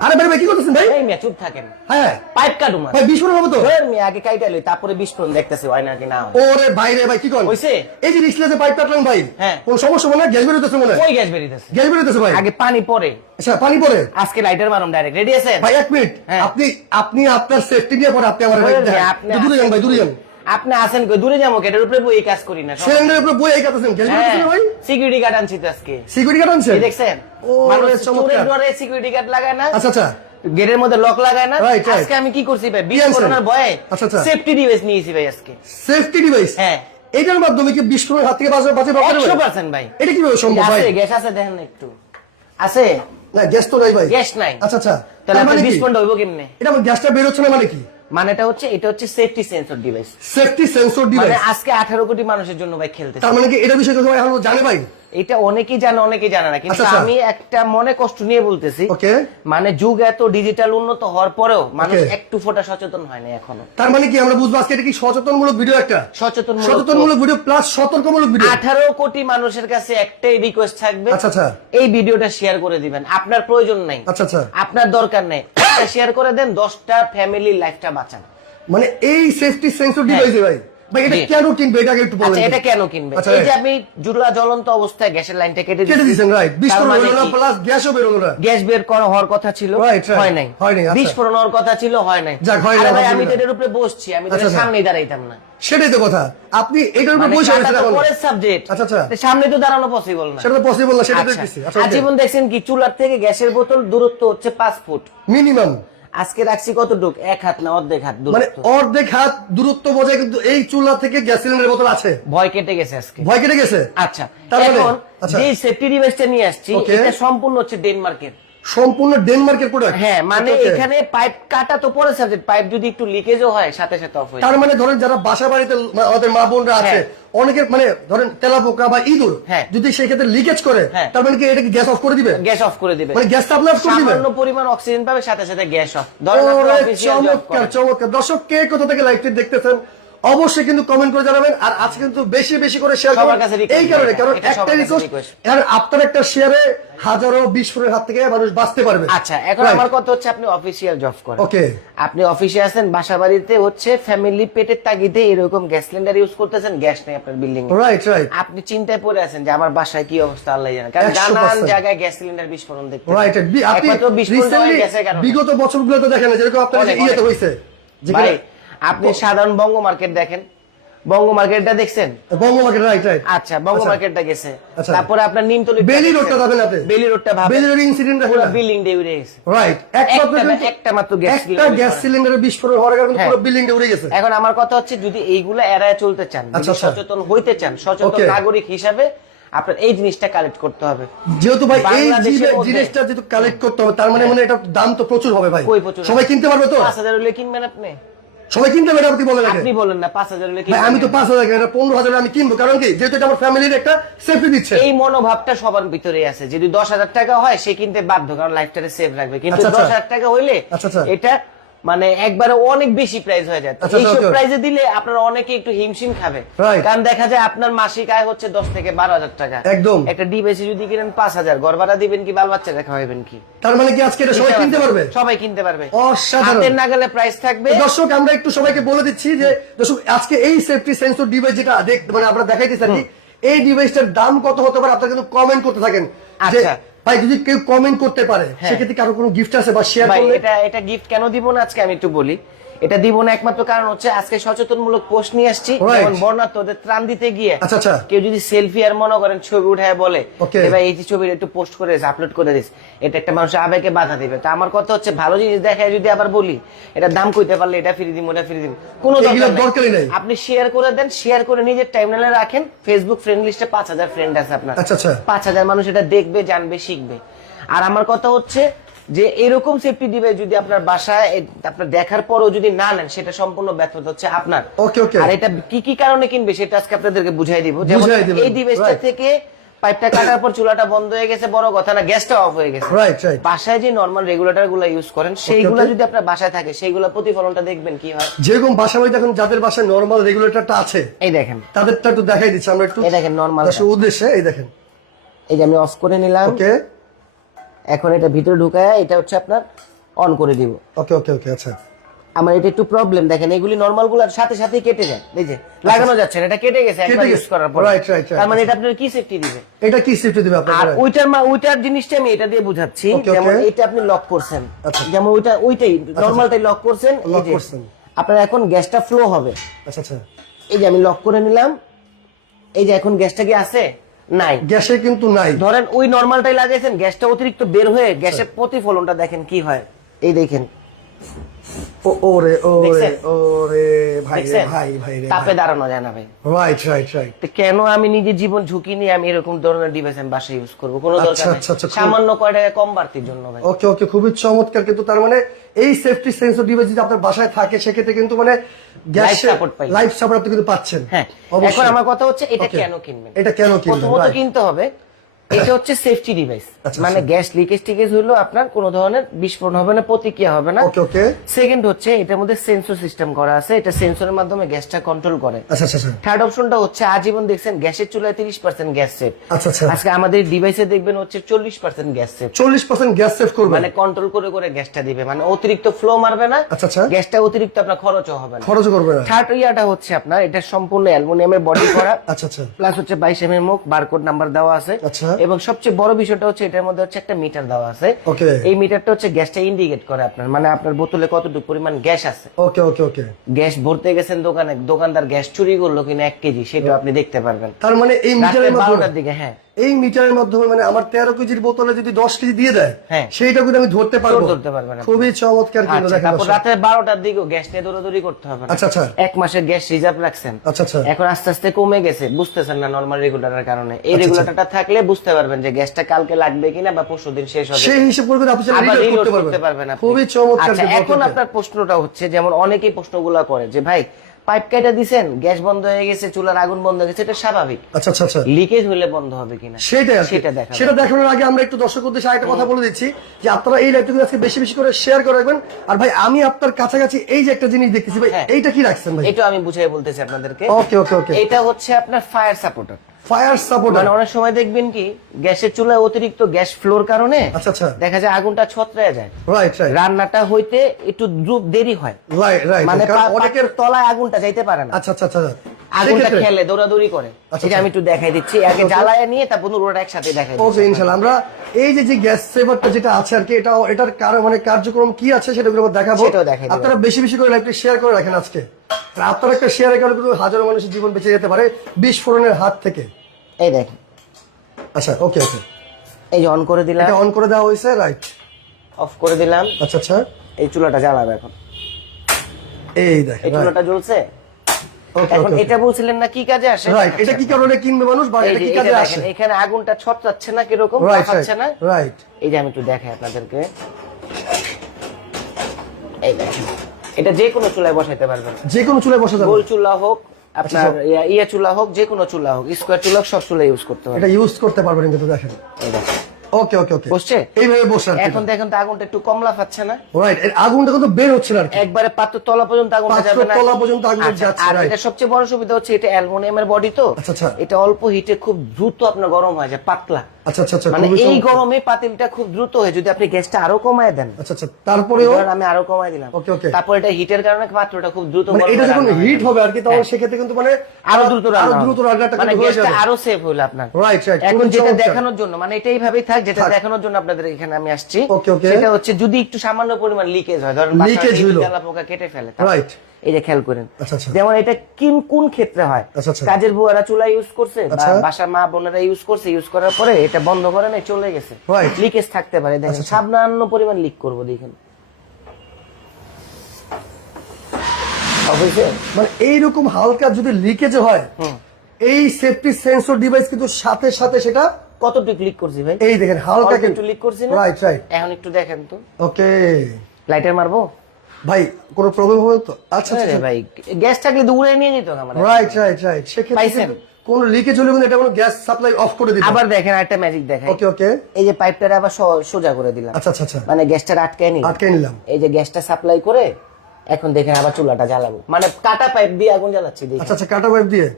আরে ভাই ভাই কি করতেছেন ভাই? এই মিয়া চুপ থাকেন। হ্যাঁ। পাইপ কাটু মা ভাই বিস্ফোরণ হবে তো? ধর মিয়া আগে কাইটা লই তারপরে বিস্ফোরণ দেখতেছি হয় নাকি না ওরে ভাই রে ভাই কি করেন হইছে? এই যে রিক্সলে যে পাইপ কাটলেন ভাই হ্যাঁ। কোন সমস্যা মনে গ্যাস বেরোতেছে মনে ওই গ্যাস বেরিয়েছে গ্যাস বেরোতেছে ভাই। আগে পানি পরে আচ্ছা পানি পরে আজকে লাইটার মারুম ডাইরেক্ট রেডি আছেন? ভাই এক মিনিট। হ্যাঁ। আপনি আপনি আপনার সেফটি নিয়ে পরে আপনি আমার আপনি দূরে যান ভাই দূরে যান। আপনি আছেন কই? দূরে যাব এটার উপরে বই কাজ করি না। সিলিন্ডারের উপরে বই কাটতেছেন গ্যাস হ্যাঁ ভাই? সিকিউরিটি গার্ড আনছি আজকে। সিকিউরিটি গার্ড আনছেন? এই দেখছেন? ও, চমৎকার। ডরে সিকিউরিটি গার্ড লাগায় না। আচ্ছা আচ্ছা। গেটের মধ্যে লক লাগায় না. আজকে আমি কি করছি ভাই? আনছেন? বিস্ফোরণের ভয়ে আচ্ছা, আচ্ছা। সেফটি ডিভাইস নিয়েছি ভাই আজকে। সেফটি ডিভাইস হ্যাঁ। এটার মাধ্যমে কি বিস্ফোরণের হাত থেকে বাঁচা বাঁচা একশো পারবে পার্সেন্ট ভাই। এটা কীভাবে সম্ভব ভাই? আছে গ্যাস আছে দেখেন একটু। আছে? না গ্যাস তো নাই ভাই। গ্যাস নাই। আচ্ছা আচ্ছা। তাহলে আপনার মানে বিস্ফোরণ হইব কেমনে? এটা আমার গ্যাসটা বেরোচ্ছে না মানে কি? মানেটা হচ্ছে এটা হচ্ছে safety sensor device safety sensor মানে ডিভাইস আজকে আঠারো কোটি মানুষের জন্য ভাই খেলতে তার মানে কি এটা বিষয়ে সবাই এখন জানে ভাই? এটা অনেকেই জানে অনেকেই জানে না কিন্তু আচ্ছা, আচ্ছা। আমি একটা মনে কষ্ট নিয়ে বলতেছি। মানে যুগ এত ডিজিটাল উন্নত হওয়ার পরেও মানুষ একটু ফোটা সচেতন হয় না এখনও। তার মানে কি আমরা বুঝব আজকে এটা কি সচেতনমূলক ভিডিও একটা? সচেতনমূলক সচেতনমূলক ভিডিও প্লাস সতর্কমূলক ভিডিও আঠারো কোটি মানুষের কাছে একটাই রিকোয়েস্ট থাকবে। আচ্ছা আচ্ছা। এই ভিডিওটা শেয়ার করে দিবেন। আপনার প্রয়োজন নাই। আচ্ছা আচ্ছা। আপনার দরকার নেই। শেয়ার করে দেন দশটা ফ্যামিলি লাইফটা বাঁচান। মানে এই সেফটি সেন্সর ডিভাইস ভাই। ভাই এটা কেন কিনবে? এটা একটু বলেন আচ্ছা এটা কেন কিনবে? আচ্ছা, এই যে right. আমি জ্বলন্ত অবস্থায় গ্যাসের লাইনটা কেটে কেটে দিয়েছেন রাইট বিস্ফোরণ মানে হলো না প্লাস গ্যাসও বেরোলো না। গ্যাস বের করা হওয়ার কথা ছিল Right, right. হয় নাই। হয় নাই, আচ্ছা। বিস্ফোরণ হওয়ার কথা ছিল হয় নাই। যাক, হয় নাই, আমি তো এটার উপরে বসছি আমি তো আচ্ছা। সামনেই দাঁড়াইতাম না। সেটাই তো কথা। আপনি এটার উপর মানে বসে আছেন এখন। পরের সাবজেক্ট আচ্ছা, আচ্ছা। সামনে তো দাঁড়ানো পসিবল না। সেটা তো পসিবল না সেটা দেখতেছি। আচ্ছা আজীবন দেখছেন কি চুলার থেকে গ্যাসের বোতল দূরত্ব হচ্ছে পাঁচ ফুট। মিনিমাম আজকে রাখছি কতটুক? এক হাত না অর্ধেক হাত মানে অর্ধেক হাত দূরত্ব বজায় কিন্তু এই চুলা থেকে গ্যাস সিলিন্ডারের বোতল আছে। ভয় কেটে গেছে আজকে। ভয় কেটে গেছে? আচ্ছা। তারপরে মানে- এখন আচ্ছা। যে সেফটি ডিভাইসটা নিয়ে আসছি এটা সম্পূর্ণ হচ্ছে ডেনমার্কের সম্পূর্ণ ডেনমার্কের প্রোডাক্ট হ্যাঁ মানে এখানে পাইপ কাটা তো পরে সাবজেক্ট পাইপ যদি একটু লিকেজও হয় সাথে সাথে অফ হয়ে তার মানে ধরেন যারা বাসা বাড়িতে আমাদের মা বোনরা আছে হ্যাঁ। অনেকের মানে ধরেন তেলাপোকা বা ইঁদুর হ্যাঁ। যদি সেই ক্ষেত্রে লিকেজ করে হ্যাঁ। তার মানে কি এটা কি গ্যাস অফ করে দিবে? গ্যাস অফ করে দিবে। মানে গ্যাসটা আপনি অফ করে দিবেন সামান্য পরিমাণ অক্সিজেন পাবে সাথে সাথে গ্যাস অফ ধরেন চমৎকার চমৎকার। দর্শক কে কোথা থেকে লাইভটি দেখতেছেন? অবশ্যই কিন্তু কমেন্ট করে জানাবেন আর আজকে কিন্তু বেশি বেশি করে শেয়ার করবেন। এই কারণে কারণ একটা রিকোয়েস্ট। আর আপনার একটা শেয়ারে হাজারো বিস্ফোরণের হাত থেকে মানুষ বাঁচতে পারবে। আচ্ছা এখন আমার কথা হচ্ছে আপনি অফিসিয়াল জব করেন। ওকে আপনি অফিসে আছেন বাসা বাড়িতে হচ্ছে ফ্যামিলি পেটের তাগিদে এরকম গ্যাস সিলিন্ডার ইউজ করতেছেন গ্যাস নেই আপনার বিল্ডিং এ। রাইট রাইট আপনি চিন্তায় পড়ে আছেন যে আমার বাসায় কি অবস্থা আল্লাহ জানে। কারণ 100% নানান জায়গায় গ্যাস সিলিন্ডার বিস্ফোরণ দেখতে। রাইট আপনি কারণে। বিগত বছরগুলোতে দেখেন যেরকম আপনার ইয়েতে ভাই যেখানে আপনি সাধারণ বঙ্গ মার্কেট দেখেন। বঙ্গ মার্কেটটা দেখছেন? বঙ্গমার্কেট রাইট রাইট আচ্ছা বঙ্গ আচ্ছা। মার্কেটটা গেছে। আচ্ছা। তারপরে আপনার নিমতলি বেলি রোডটা যাবেন আপনি? বেলি রোডটা ভাবে বেলি রোড ইনসিডেন্ট পুরো বিল্ডিং ডে উড়ে গেছে। রাইট একমাত্র একটা- মাত্র গ্যাস সিলিন্ডার একটা গ্যাস সিলিন্ডারের বিস্ফোরণ হওয়ার কারণে হ্যাঁ। পুরো বিল্ডিংটা উড়ে গেছে। এখন আমার কথা হচ্ছে যদি এইগুলা এড়ায় চলতে চান আচ্ছা। সচেতন হইতে চান সচেতন নাগরিক হিসাবে আপনার এই জিনিসটা কালেক্ট করতে হবে। যেহেতু ভাই এই জিনিসটা যেহেতু কালেক্ট করতে হবে তার মানে মানে এটা দাম তো প্রচুর হবে ভাই। সবাই কিনতে পারবে তো? পাঁচ হাজার হলে কিনবেন আপনি? সবাই কিনতে পারে আপনি বলেন আপনি বলেন না পাঁচ হাজার হলে আমি তো পাঁচ হাজার কেনা পনেরো হাজার আমি কিনবো কারণ কি? যেহেতু এটা আমার ফ্যামিলির একটা সেফটি দিচ্ছে। এই মনোভাবটা সবার ভিতরে আছে। যদি দশ হাজার টাকা হয় সে কিনতে বাধ্য কারণ লাইফটারে সেভ রাখবে। কিন্তু আচ্ছা, দশ আচ্ছা। হাজার টাকা হইলে আচ্ছা, আচ্ছা। এটা মানে একবারে অনেক বেশি প্রাইস হয়ে যায়। আচ্ছা, এইসব okay. দিলে আপনারা অনেকে একটু হিমশিম খাবে। কারণ দেখা যায় আপনার মাসিক আয় হচ্ছে দশ থেকে বারো হাজার টাকা। একদম। একটা ডিভাইসে যদি কিনেন পাঁচ হাজার ঘর ভাড়া দিবেন কি বাল বাচ্চা দেখা হইবেন কি? তার মানে কি আজকে সবাই কিনতে পারবে? সবাই কিনতে পারবে। হাতের নাগালে প্রাইস থাকবে। দর্শক আমরা একটু সবাইকে বলে দিচ্ছি যে দর্শক আজকে এই সেফটি সেন্সর ডিভাইস যেটা দেখ মানে আমরা দেখাইতেছি আর কি এই ডিভাইসটার দাম কত হতে পারে আপনারা কিন্তু কমেন্ট করতে থাকেন। আচ্ছা। ভাই যদি কেউ কমেন্ট করতে পারে হ্যাঁ। সেক্ষেত্রে কারও কোনো গিফট আছে বা শেয়ার ভাই করলে? এটা এটা গিফট কেন দিব না? আজকে আমি একটু বলি। এটা দিব না একমাত্র কারণ হচ্ছে আজকে সচেতনমূলক পোস্ট নিয়ে আসছি. যেমন বর্ণাত্মদের ত্রাণ দিতে গিয়ে আচ্ছা, আচ্ছা। কেউ যদি সেলফি আর মনে করেন ছবি উঠায় বলে. ভাই এই যে ছবিটা একটু পোস্ট করে দিস আপলোড করে দিস এটা একটা মানুষের আবেগে বাধা দিবে তো আমার কথা হচ্ছে ভালো জিনিস দেখায় যদি আবার বলি এটা দাম কইতে পারলে এটা ফিরে দিম ওটা ফিরে দিম কোনো দরকার নাই। আপনি শেয়ার করে দেন শেয়ার করে নিজের টাইমলাইনে রাখেন ফেসবুক ফ্রেন্ড লিস্টে পাঁচ হাজার ফ্রেন্ড আছে আপনার আচ্ছা, আচ্ছা। পাঁচ হাজার মানুষ এটা দেখবে জানবে শিখবে আর আমার কথা হচ্ছে যে এরকম সেফটি ডিভাইস যদি আপনার বাসায় আপনার দেখার পরও যদি না নেন সেটা সম্পূর্ণ ব্যর্থতা হচ্ছে আপনার। Okay, okay. আর এটা কি কি কারণে কিনবে সেটা আজকে আপনাদেরকে বুঝাই দিব। যেমন এই ডিভাইসটা থেকে পাইপটা কাটার পর চুলাটা বন্ধ হয়ে গেছে বড় কথা না গ্যাসটা অফ হয়ে গেছে। রাইট রাইট বাসায় যে নর্মাল রেগুলেটরগুলো ইউজ করেন সেইগুলো যদি আপনার বাসায় থাকে সেইগুলো প্রতিফলনটা দেখবেন কি হয়? যেরকম বাসা বাড়িতে এখন যাদের বাসায় নর্মাল রেগুলেটরটা আছে এই দেখেন। তাদেরটা একটু দেখাই দিচ্ছি আমরা একটু এই দেখেন নর্মাল উদ্দেশ্যে এই দেখেন। এই যে আমি অফ করে নিলাম। ওকে এখন এটা ভিতরে ঢুকায় এটা হচ্ছে আপনার অন করে দিব। ওকে ওকে ওকে আচ্ছা। আমার এটা একটু প্রবলেম দেখেন এগুলি নরমালগুলার সাথে সাথে কেটে যায়। এই যে লাগানো যাচ্ছে না এটা কেটে গেছে একবার ইউজ করার পর। Right, right. তার মানে এটা আপনার কি সেফটি দিবে। এটা কি সেফটি দিবে আপনার আর ওইটার মা ওইটার জিনিসটা আমি এটা দিয়ে বুঝাচ্ছি. যেমন এটা আপনি লক করছেন। আচ্ছা। যেমন ওইটা ওইটাই নরমালটাই লক করছেন এই যে, করছেন। আপনার এখন গ্যাসটা ফ্লো হবে। আচ্ছা আচ্ছা। এই যে আমি লক করে নিলাম। এই যে এখন গ্যাসটা কি আছে? নাই। গ্যাসে কিন্তু নাই। ধরেন ওই নরমালটাই লাগাইছেন গ্যাসটা অতিরিক্ত বের হয়ে গ্যাসের প্রতিফলনটা দেখেন কি হয়। এই দেখেন। ওরে ওরে ওরে ভাই ভাই ভাই তাপে দাঁড়ানো যায় না ভাই। রাইট রাইট রাইট কেন আমি নিজের জীবন ঝুঁকি নিয়ে আমি এরকম ধরনের ডিভাইস আমি বাসায় ইউজ করব? কোনো আচ্ছা, দরকার নেই। আচ্ছা, আচ্ছা, সামান্য কয় টাকা কম বাড়তির জন্য ভাই। ওকে ওকে খুবই চমৎকার। কিন্তু তার মানে এই সেফটি সেন্সর ডিভাইস যদি আপনার বাসায় থাকে সেক্ষেত্রে কিন্তু মানে গ্যাস পাই। লাইফ সাপোর্ট আপনি কিন্তু পাচ্ছেন। হ্যাঁ অবশ্যই। এখন আমার কথা হচ্ছে এটা কেন কিনবেন? এটা কেন কিনবেন? প্রথমত কিনতে হবে এটা হচ্ছে সেফটি ডিভাইস আচ্ছা, মানে গ্যাস লিকেজ টিকেজ হইল আপনার কোনো ধরনের বিস্ফোরণ হবে না প্রতিক্রিয়া হবে না। ওকে ওকে সেকেন্ড হচ্ছে এটার মধ্যে সেন্সর সিস্টেম করা আছে এটা সেন্সরের মাধ্যমে গ্যাসটা কন্ট্রোল করে। আচ্ছা আচ্ছা আচ্ছা। থার্ড অপশনটা হচ্ছে আজীবন দেখছেন গ্যাসের চুলায় তিরিশ পার্সেন্ট গ্যাস সেভ আচ্ছা আচ্ছা। আজকে আমাদের ডিভাইসে দেখবেন হচ্ছে চল্লিশ পার্সেন্ট গ্যাস সেভ চল্লিশ পার্সেন্ট গ্যাস সেভ করবে মানে কন্ট্রোল করে করে গ্যাসটা দিবে। মানে অতিরিক্ত ফ্লো মারবে না। আচ্ছা, আচ্ছা। গ্যাসটা অতিরিক্ত আপনার খরচও হবে না। খরচ করবে না। থার্ড ইয়াটা হচ্ছে আপনার এটা সম্পূর্ণ অ্যালুমিনিয়ামের বডি করা। আচ্ছা আচ্ছা। প্লাস হচ্ছে বাইশ এম এর মুখ বারকোড নাম্বার দেওয়া আছে। আচ্ছা। এবং সবচেয়ে বড় বিষয়টা হচ্ছে এটার মধ্যে হচ্ছে একটা মিটার দেওয়া আছে. এই মিটারটা হচ্ছে গ্যাসটা ইন্ডিকেট করে আপনার মানে আপনার বোতলে কতটুকু পরিমাণ গ্যাস আছে। ওকে ওকে ওকে। গ্যাস ভরতে গেছেন দোকানে দোকানদার গ্যাস চুরি করল কিনা এক কেজি সেটা আপনি দেখতে পারবেন। তার মানে এই মিটারের দিকে হ্যাঁ। এই মিটারের মাধ্যমে মানে আমার তেরো কেজির বোতলে যদি দশ কেজি দিয়ে দেয় হ্যাঁ। সেইটা কিন্তু আমি ধরতে পারব। ধরতে আপনি। খুবই চমৎকার আচ্ছা। রাতে বারোটার দিকেও গ্যাস নিয়ে দৌড়াদৌড়ি করতে হবে আচ্ছা আচ্ছা। এক মাসের গ্যাস রিজার্ভ রাখছেন। আচ্ছা আচ্ছা। এখন আস্তে আস্তে কমে গেছে বুঝতেছেন না নর্মাল রেগুলেটরের কারণে। এই আচ্ছা, রেগুলেটরটা থাকলে বুঝতে পারবেন যে গ্যাসটা কালকে লাগবে কিনা বা পরশু দিন শেষ হবে সেই হিসাব করে আপনি আবার রিলোড করতে পারবেন। খুবই চমৎকার আচ্ছা এখন আপনার প্রশ্নটা হচ্ছে যেমন অনেকেই প্রশ্নগুলা করে যে ভাই পাইপ কেটে দিছেন গ্যাস বন্ধ হয়ে গেছে চুলার আগুন বন্ধ হয়ে গেছে এটা স্বাভাবিক। আচ্ছা আচ্ছা আচ্ছা। লিকেজ হলে বন্ধ হবে কিনা? সেটা সেটা দেখা সেটা দেখানোর আগে আমরা একটু দর্শক উদ্দেশ্যে আরেকটা কথা বলে দিচ্ছি যে আপনারা এই লাইভটা আজকে বেশি বেশি করে শেয়ার করে রাখবেন। আর ভাই আমি আপনার কাছাকাছি এই যে একটা জিনিস দেখতেছি ভাই এটা এইটা কি রাখছেন ভাই? এটা আমি বুঝাই বলতেছি আপনাদেরকে। ওকে ওকে ওকে এটা হচ্ছে আপনার ফায়ার সাপোর্টার ফায়ার সাপোর্ট মানে অনেক সময় দেখবেন কি গ্যাসের চুলায় অতিরিক্ত গ্যাস ফ্লোর কারণে আচ্ছা আচ্ছা। দেখা যায় আগুনটা ছত্রায় যায়। রাইট রাইট রান্নাটা হইতে একটু দ্রুত দেরি হয়। রাইট রাইট মানে অনেকের তলায় আগুনটা যাইতে পারে না। আচ্ছা আচ্ছা আচ্ছা। আগুনটা খেলে দৌড়াদৌড়ি করে। আচ্ছা, এটা আমি একটু দেখাই দিচ্ছি। আগে জ্বালায় নিয়ে তারপর পুরোটা একসাথে দেখাই ওকে ইনশাল্লাহ। আমরা এই যে যে গ্যাস সেভারটা যেটা আছে আর কি এটা এটার কার- মানে কার্যক্রম কি আছে সেটা আমরা দেখাবো। আপনারা বেশি বেশি করে লাইভটা শেয়ার করে রাখেন আজকে। আপনার একটা শেয়ার কারণে কিন্তু হাজারো মানুষের জীবন বেঁচে যেতে পারে বিস্ফোরণের হাত থেকে। এই দেখেন। আচ্ছা ওকে ওকে। এই যে অন করে দিলাম। এটা অন করে দেওয়া হয়েছে রাইট অফ করে দিলাম। আচ্ছা আচ্ছা। এই চুলাটা জ্বালাবে এখন। এই দেখেন এই চুলাটা জ্বলছে? এখন এটা বলছিলেন না কি কাজে আসে? রাইট এটা কি কারণে কিনবে মানুষ বা এটা কি কাজে আসে? এখানে আগুনটা না কীরকম? না? রাইট এই যে আমি একটু দেখাই আপনাদেরকে। এই দেখেন এটা যে কোনো চুলায় বসাইতে পারবেন। যে কোনো চুলায় বসা যাবে গোল চুলা হোক আপনার আচ্ছা, ইয়া- ইয়া চুলা হোক যে কোনো চুলা হোক স্কোয়ার চুলা হোক সব চুলা ইউজ করতে পারবেন। এটা ইউজ করতে পারবেন কিন্তু দেখেন। এই দেখেন। ওকে ওকে ওকে বসছে? এইভাবে বসে এখন দেখেন তো আগুনটা একটু কমলা পাচ্ছে না? রাইট আগুনটা কিন্তু বের হচ্ছে না একবারে পাত্র তলা পর্যন্ত আগুন যাবে না? তলা পর্যন্ত আগুন আচ্ছা, যাচ্ছে, আর এটা সবচেয়ে বড় সুবিধা হচ্ছে এটা অ্যালুমিনিয়ামের বডি তো। আচ্ছা, আচ্ছা। এটা অল্প হিটে খুব দ্রুত আপনার গরম হয়ে যায় পাতলা। আচ্ছা আচ্ছা আচ্ছা মানে এই গরমে পাতিলটা খুব দ্রুত হয় যদি আপনি গ্যাসটা আরও কমায় দেন। আচ্ছা আচ্ছা তারপরেও ধরেন আমি আরও কমায় দিলাম। Okay, okay. তারপর এটা হিটের কারণে পাত্রটা খুব দ্রুত মানে এটা যখন হিট হবে আর কি তখন সেক্ষেত্রে কিন্তু মানে আরও দ্রুত আরও দ্রুত রান্নাটা মানে গ্যাসটা আরও সেভ হইল আপনার। রাইট রাইট এখন যেটা দেখানোর জন্য মানে এটা এইভাবে থাক যেটা দেখানোর জন্য আপনাদের এখানে আমি আসছি। Okay, okay. সেটা হচ্ছে যদি একটু সামান্য পরিমাণ লিকেজ হয় ধরেন হইল। তেলা পোকা কেটে ফেলে তারপর যে খেয়াল করেন। আচ্ছা, আচ্ছা। যেমন এটা কিন কোন ক্ষেত্রে হয়? আচ্ছা। কাজের বুয়ারা চুলা ইউজ করছে। বাসার মা বোনেরা ইউজ করছে ইউজ করার পরে এটা বন্ধ করে নাই চলে গেছে। লিকেজ থাকতে পারে দেখেন। সামান্য পরিমাণ লিক করব দেখেন। মানে এইরকম হালকা যদি লিকেজ হয় এই সেফটি সেন্সর ডিভাইস কিন্তু সাথে সাথে সেটা কতটুকু লিক করছি ভাই? এই দেখেন হালকা একটু লিক করছি রাইট রাইট এখন একটু দেখেন তো। ওকে লাইটার মারবো? ভাই কোনো প্রবলেম হবে তো? আচ্ছা আরে আচ্ছা। ভাই গ্যাস থাকলে নিয়ে রাইট রাইট রাইট সেক্ষেত্রে পাইছেন? কোনো লিকেজ হলে কিন্তু এটা কোনো গ্যাস সাপ্লাই অফ করে আবার দেখেন একটা ম্যাজিক দেখাই। ওকে ওকে এই যে পাইপটা আবার সোজা করে দিলাম। আচ্ছা আচ্ছা আচ্ছা। মানে গ্যাসটা আটকায় নি আটকে নিলাম। এই যে গ্যাসটা সাপ্লাই করে এখন দেখেন আবার চুলাটা জ্বালাবো। মানে কাটা পাইপ দিয়ে আগুন জ্বালাচ্ছি আচ্ছা আচ্ছা কাটা ওয়েব দিয়ে?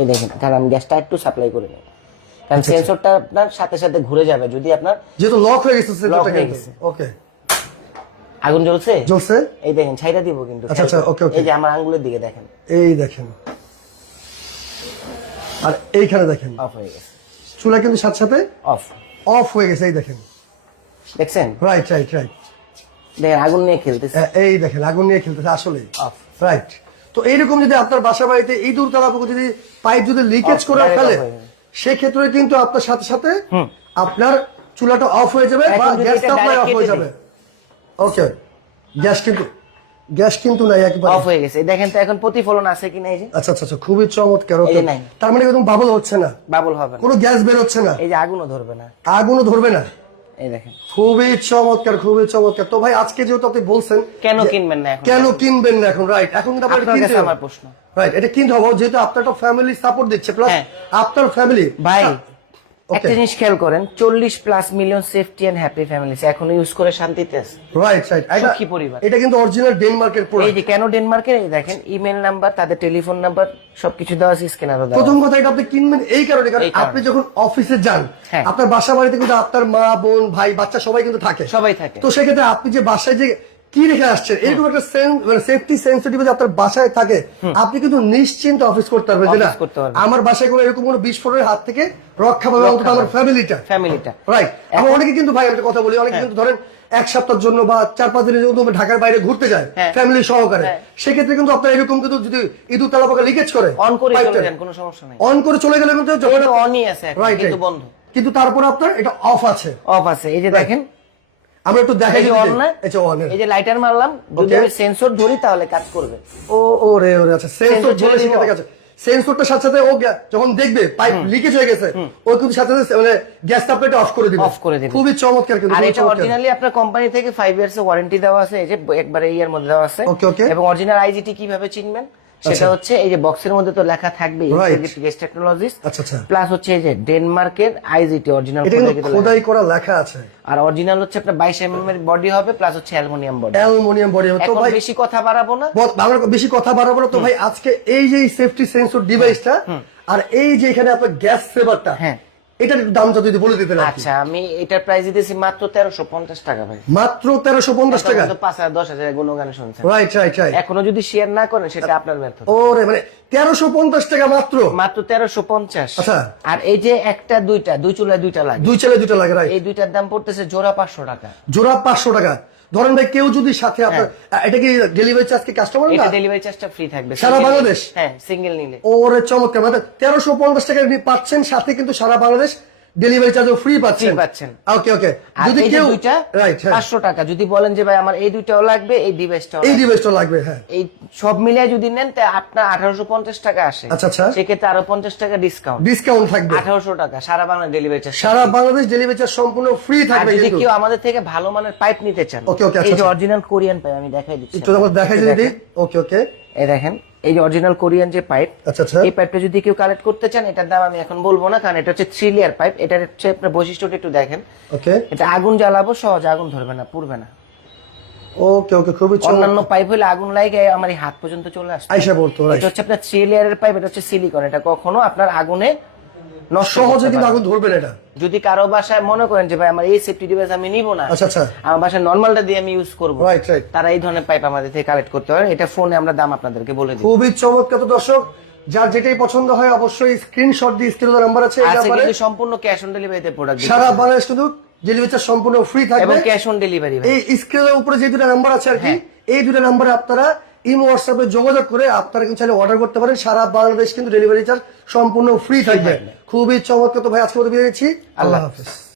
এই দেখেন কারণ আমি গ্যাসটা একটু সাপ্লাই করে নেব। কারণ সেন্সরটা আপনার সাথে সাথে ঘুরে যাবে। যদি আপনার যেহেতু লক হয়ে গেছে সেন্সরটা হয়ে গেছে। ওকে আগুন জ্বলছে? জ্বলছে? এই দেখেন ছাইরা দিব কিন্তু আচ্ছা, আচ্ছা, okay, okay. এই যে আমার আঙ্গুলের দিকে দেখেন। এই দেখেন। আর এইখানে দেখেন। অফ হয়ে গেছে। চুলা কিন্তু সাথে সাথে অফ। অফ হয়ে গেছে এই দেখেন। দেখছেন? রাইট রাইট রাইট দেখেন আগুন নিয়ে খেলতেছে। এই দেখেন আগুন নিয়ে খেলতেছে আসলে অফ। রাইট তো এইরকম যদি আপনার বাসা বাড়িতে ইঁদুর তালা যদি পাইপ যদি লিকেজ করে ফেলে হয়ে সেক্ষেত্রে কিন্তু আপনার সাথে সাথে আপনার চুলাটা অফ হয়ে যাবে বা গ্যাসটা আপনার অফ হয়ে যাবে। ওকে গ্যাস কিন্তু গ্যাস কিন্তু নাই একবার। অফ হয়ে গেছে। দেখেন তো এখন প্রতিফলন আছে কিনা এই যে? আচ্ছা আচ্ছা আচ্ছা খুবই চমৎকার ওকে তার মানে একদম বাবল হচ্ছে না? বাবল হবে না। কোনো গ্যাস বের হচ্ছে না? এই যে আগুনও ধরবে না। আগুনও ধরবে না? এই দেখেন। খুবই চমৎকার খুবই চমৎকার। তো ভাই আজকে যেহেতু আপনি বলছেন কেন কিনবেন না এখন? কেন কিনবেন না এখন? রাইট এখন আপনার কাছে আমার প্রশ্ন। রাইট এটা কিনতে হবে। যেহেতু আপনার একটা ফ্যামিলি সাপোর্ট দিচ্ছে প্লাস হ্যাঁ। আপনার ফ্যামিলি ভাই ওকে একটা জিনিস খেয়াল করেন চল্লিশ plus million safety and happy families এখনও ইউজ করে শান্তিতে আছে। রাইট রাইট সুখী পরিবার। এটা কিন্তু অরিজিনাল ডেনমার্কের এই যে কেন ডেনমার্কের এই দেখেন ইমেল নাম্বার তাদের টেলিফোন নাম্বার সবকিছু দেওয়া আছে দেওয়া প্রথম কথা এটা আপনি কিনবেন এই কারণে কারণ আপনি যখন অফিসে যান হ্যাঁ। আপনার বাসা বাড়িতে কিন্তু আপনার মা বোন ভাই বাচ্চা সবাই কিন্তু থাকে। সবাই থাকে। তো সেক্ষেত্রে আপনি যে বাসায় যে কি রেখে আসছেন? এরকম একটা মানে সেফটি সেন্সিটিভ যে আপনার বাসায় থাকে আপনি কিন্তু নিশ্চিন্ত অফিস করতে পারবেন না। আমার বাসায় কোনো এরকম কোনো বিস্ফোরণের হাত থেকে রক্ষা পাবে অন্তত আমার ফ্যামিলিটা ফ্যামিলিটা রাইট এবং অনেকে কিন্তু ভাই আমি কথা বলি অনেকে হ্যাঁ। কিন্তু ধরেন এক সপ্তাহের জন্য বা চার পাঁচ দিনের জন্য ঢাকার বাইরে ঘুরতে যায়। ফ্যামিলি সহকারে। হ্যাঁ। সেক্ষেত্রে কিন্তু আপনার এরকম কিন্তু যদি ইঁদুর তালা পোকা লিকেজ করে অন করে চলে যান কোনো সমস্যা নাই। অন করে চলে গেলে কিন্তু অনই আছে রাইট কিন্তু বন্ধ। কিন্তু তারপরে আপনার এটা অফ আছে। অফ আছে। এই যে দেখেন আমরা একটু দেখাই এই যে এই লাইটার মারলাম যদি আমি সেন্সর ধরি তাহলে কাজ করবে। ও ওরে আচ্ছা সেন্সর দিব। সেন্সরটার সাথে সাথে ও যখন দেখবে পাইপ লিকেজ হয়ে গেছে ও কিন্তু সাথে সাথে মানে গ্যাস টাপটা অফ করে দিবে। Off করে দিবে। খুবই চমৎকার কিন্তু আর এটা অরিজিনালি আপনার কোম্পানি থেকে ফাইভ ইয়ার্স ওয়ারেন্টি দেওয়া আছে এই যে একবারে ইয়ার মধ্যে দেওয়া আছে। Okay, okay. এবং অরিজিনাল আইজিটি কীভাবে চিনবেন? সেটা আচ্ছা। হচ্ছে এই যে বক্সের মধ্যে তো লেখা থাকবে. গেস্ট টেকনোলজিস প্লাস হচ্ছে এই যে ডেনমার্কের আইজিটি অরিজিনাল খোদাই করা লেখা আছে। আর অরিজিনাল হচ্ছে আপনার বাইশ এম এর বডি হবে প্লাস হচ্ছে অ্যালুমিনিয়াম বডি অ্যালুমিনিয়াম বডি তো ভাই বেশি কথা বাড়াবো না। বল- আমরা বেশি কথা বাড়াবো না। তো ভাই আজকে এই যে সেফটি সেন্সর ডিভাইসটা আর এই যে এখানে আপনার গ্যাস সেভারটা হ্যাঁ। এটার দামটা যদি বলে দিতেন আচ্ছা আমি এটার প্রাইস দিতেছি মাত্র তেরোশো পঞ্চাশ টাকা ভাই। মাত্র তেরোশো পঞ্চাশ টাকা? তো গুণগান শুনছেন। রাইট রাইট রাইট এখনও যদি শেয়ার না করেন সেটা আপনার ব্যর্থ ওরে মানে তেরোশো পঞ্চাশ টাকা মাত্র? মাত্র তেরোশো পঞ্চাশ। আচ্ছা। আর এই যে একটা দুইটা দুই চুলায় দুইটা লাগে। দুই ছেলে দুইটা লাগে রাইট এই দুইটার দাম পড়তেছে জোড়া পাঁচশো টাকা। জোড়া পাঁচশো টাকা। ধরেন ভাই কেউ যদি সাথে আপনার এটা কি ডেলিভারি চার্জ কি কাস্টমার হ্যাঁ। এটা ডেলিভারি চার্জটা ফ্রি থাকবে সারা বাংলাদেশ? হ্যাঁ সিঙ্গেল নিলে ওরে চমৎকার মানে তেরোশো পঞ্চাশ টাকা আপনি পাচ্ছেন সাথে কিন্তু সারা বাংলাদেশ ডেলিভারি চার্জও ফ্রি পাচ্ছেন? পাচ্ছেন। ওকে ওকে যদি যে কেউ দুইটা রাইট হ্যাঁ। পাঁচশো টাকা। যদি বলেন যে ভাই আমার এই দুইটাও লাগবে এই ডিভাইসটাও এই ডিভাইসটা লাগবে হ্যাঁ। এই সব মিলিয়ে যদি নেন তা আপনার আঠারোশো পঞ্চাশ টাকা আসে। আচ্ছা, আচ্ছা। সেক্ষেত্রে আরও পঞ্চাশ টাকা ডিসকাউন্ট ডিসকাউন্ট থাকবে। আঠারোশো টাকা সারা বাংলা ডেলিভারি চার্জ সারা বাংলাদেশ ডেলিভারি চার্জ সম্পূর্ণ ফ্রি থাকবে যদি কেউ আমাদের থেকে ভালো মানের পাইপ নিতে চান ওকে এই আচ্ছা, যে আচ্ছা। অরিজিনাল কোরিয়ান পাইপ আমি দেখাই দিচ্ছি একটু দেখাই দিই। ওকে ওকে এই দেখেন। এই যে অরিজিনাল কোরিয়ান যে পাইপ আচ্ছা আচ্ছা। এই পাইপটা যদি কেউ কালেক্ট করতে চান এটার দাম আমি এখন বলব না কারণ এটা হচ্ছে থ্রি লেয়ার পাইপ এটার হচ্ছে আপনার বৈশিষ্ট্যটা একটু দেখেন। ওকে এটা আগুন জ্বালাবো সহজ আগুন ধরবে না পুড়বে না। ওকে ওকে খুবই অন্যান্য পাইপ হলে আগুন লাগে আমার এই হাত পর্যন্ত চলে আসে আইসা বলতো এটা হচ্ছে আপনার থ্রি লেয়ারের পাইপ এটা হচ্ছে সিলিকন এটা কখনো আপনার আগুনে সহজে কিন্তু আগুন ধরবে না এটা। যদি কারও বাসায় মনে করেন যে ভাই আমার এই সেফটি ডিভাইস আমি নিব না আচ্ছা আচ্ছা। আমার বাসায় নর্মালটা দিয়ে আমি ইউজ করব। রাইট রাইট তারা এই ধরনের পাইপ আমাদের থেকে কালেক্ট করতে এটা ফোনে আমরা দাম আপনাদেরকে বলে দিই। খুবই চমৎকার। তো দর্শক যার যেটাই পছন্দ হয় অবশ্যই স্ক্রিনশট দিয়ে স্ক্রিনে নাম্বার আছে এই নাম্বারে সম্পূর্ণ ক্যাশ অন ডেলিভারিতে প্রোডাক্ট সারা বাংলাদেশ কিন্তু ডেলিভারি চার্জ সম্পূর্ণ ফ্রি এবং থাকবে ক্যাশ অন ডেলিভারি এই স্ক্রিনের উপরে যে দুটো নাম্বার আছে আর কি হ্যাঁ। এই দুটো নাম্বারে আপনারা ইমো হোয়াটসঅ্যাপে যোগাযোগ করে আপনারা কিন্তু চাইলে অর্ডার করতে পারেন। সারা বাংলাদেশ কিন্তু ডেলিভারি চার্জ সম্পূর্ণ ফ্রি থাকবে। খুবই চমৎকার। তো ভাই আজকে বিদায় আল্লাহ হাফিজ।